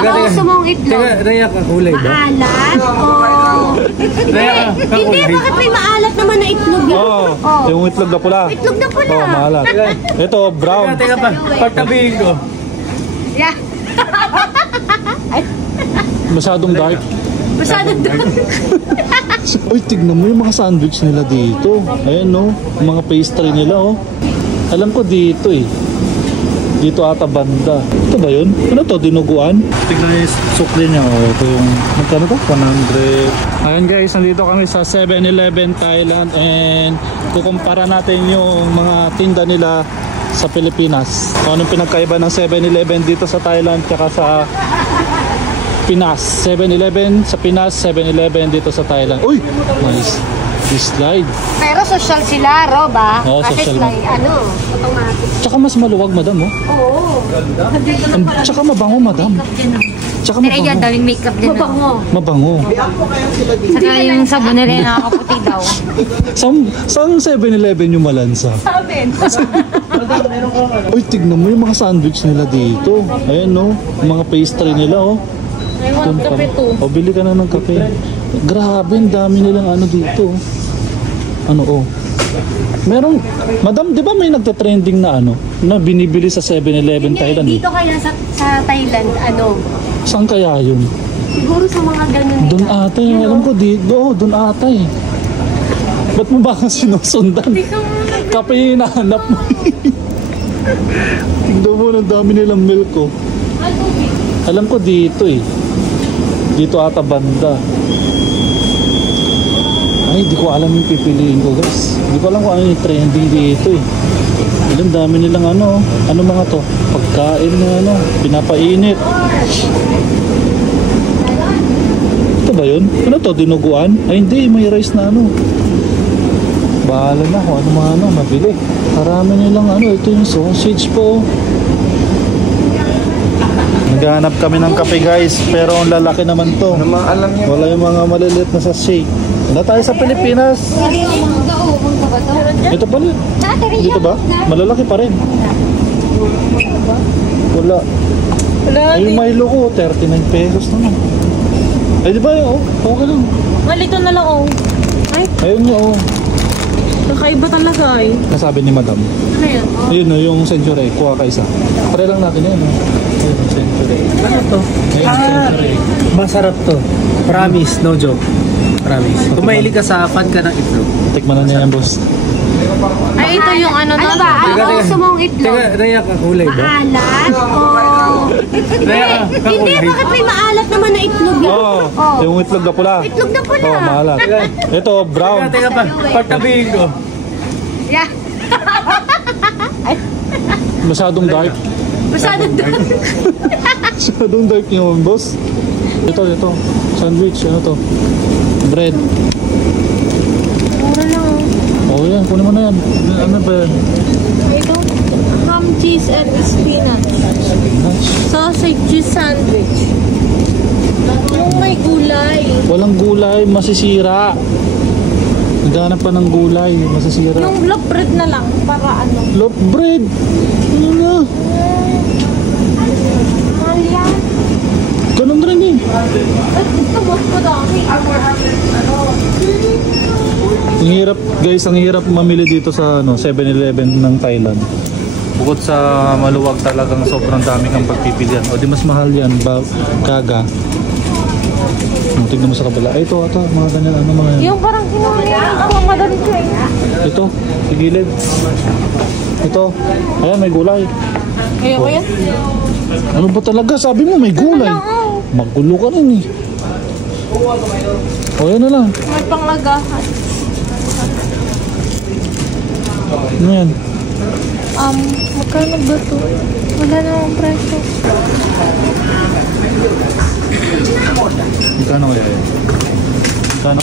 Ano gusto mong itlog? Teka, Rhea ka kulay ba? Maalat? Hindi, bakit may maalat naman na itlog yan? Oo, yung itlog na pula. Itlog na pula. Oo, maalat. Ito, brown. Teka pa, pagtabihin ko. Yeah. Masyadong dark. Masyadong dark. Uy, tignan mo yung mga sandwich nila dito. Ayan no, yung mga pastry nila oh. Alam ko dito eh. Dito ata banda. Ito ba yun? Ano to? Dinuguan? Tignan yung sukli niya oh. Ito yung, magkano to? 100. Ayan guys, nandito kami sa 7-Eleven Thailand and kukumpara natin yung mga tinda nila sa Pilipinas. So anong pinagkaiba ng 7-Eleven dito sa Thailand tsaka sa Pinas. 7-Eleven sa Pinas, 7-Eleven dito sa Thailand. Uy! Nice. Slide. Pero social sila, Rob ah. Oo, kasi social slide, automatic. Tsaka mas maluwag, madam oh. Oo. Tsaka mabango, madam. Tsaka Pero yan, mabango. daming makeup din. Mabango. Mabango. Saka yung sabon nila yung nakakaputi daw. Saan 7-Eleven yung malansa? Sabi. Uy, tignan mo yung mga sandwich nila dito. Ayan no, yung mga pastry nila oh. I want kape too. O, bili ka na ng kape. Grabe, ang dami nilang ano dito. Ano oh. Meron, madam, di ba may nagte-trending na ano? Na binibili sa 7-Eleven Thailand eh? Dito kaya sa Thailand, ano? Saan kaya yun? Siguro sa mga ganun nila. Doon ata eh. Alam ko dito. Oh, doon ata eh. Ba't mo ba sinusundan? Kape yung hinahanap mo. Tignan mo, ang dami nilang milk oh. Alam ko dito eh. Dito ata banda. Ay, di ko alam yung pipiliin ko guys. Di ko alam kung ano yung trending dito eh. Ilang dami nilang ano. Ano mga to? Pagkain na ano. Pinapainit. Ito ba yun? Ano to? Dinuguan? Ay hindi, may rice na ano. Bahala na kung ano mga ano. Mabili. Marami nilang ano. Ito yung sausage po. Naghahanap kami ng kape guys, pero ang lalaki naman to. Wala yung mga maliliit na sa shake. Wala tayo sa Pilipinas. Ito pala. Dito ba? Malalaki pa rin. Wala. Ay, yung Milo ko, 39 pesos naman. Ay, di ba yun? Okay lang. Malito na lang oh. Ay, ayun nyo, oh. kakaiba talaga eh. Nasabi ni madam. Ano yun? Oh. Ayun, yung Century. Kuha ka isa. Pare lang natin yan. Ayun, Century. Ano to? Century. Masarap to. Promise, no joke. Promise. Kung mahilig ka sa fan ka ng itlog. Tikman na niya yan, boss. Ay, ito yung ano na. Ano ba? Ano gusto mong itlog? Teka, Rhea ka kulay ba? Maalat? Hindi, bakit may maalat naman na itlog yan? Oo, yung itlog na pula. Itlog na pula. Oo, maalat. Ito, brown. Teka pa, pagtabihin ko. Yeah. Masyadong dark. Masyadong dark. Masyadong dark yung boss. Ito. Sandwich, ano to? Bread. Mura lang. Oh yan, kunin mo na yan. Ano ba yan? Ito, ham, cheese, and spinach. Sausage cheese sandwich. Yung may gulay. Walang gulay, masisira. Naghanap pa ng gulay, masisira. Yung loaf bread na lang, para ano. Loaf bread! Ano na? Mahal yan. Ganun rin eh. Ito, mas madami. Ang hirap, guys, ang hirap mamili dito sa 7-Eleven ng Thailand. Bukod sa maluwag talagang sobrang dami kang pagpipilian. O di mas mahal yan, kaga. Tignan mo sa kabila. Ay, ito, mga ganyan, ano mga yan. Yung parang kinakain ako, madami ko eh. Ito, sa gilid. Ito, ayan, may gulay. Ayoko yan. Ano ba talaga? Sabi mo may gulay. Magulo ka rin eh. O, yan na lang. May panglagahan. Ano yan? Magkano ba ito? Wala namang presyo. Magkano kaya yan? Magkano?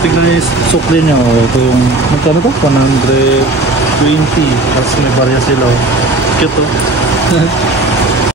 Tignan yung sukli niya. Ito yung, magkano to? 120. Tapos may barya sila. Cute oh.